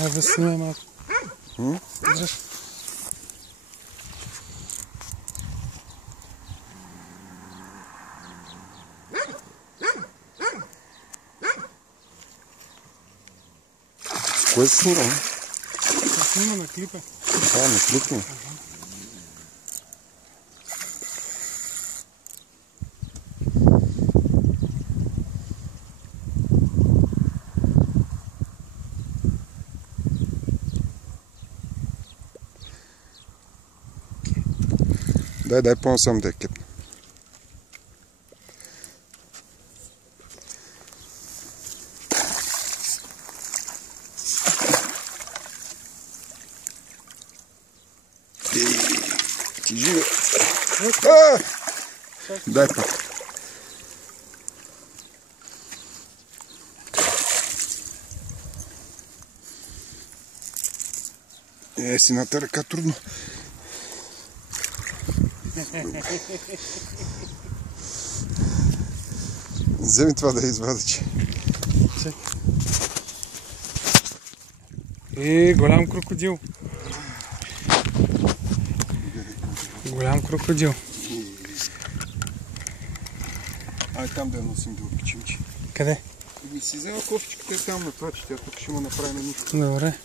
Аз да снимай малко. Дръж. Кое се снима? Се снима на клипа. На клипа? Дай по-насам да я кепна. Ти живе. Дай пак. С едната ръка трудно. Вземи това да извадичи. Голям крокодил. Голям крокодил. Ай, там да я носим да обичим, че. Къде? Си взема кофичката там на това, че тя тук ще му направим нищо. Добре.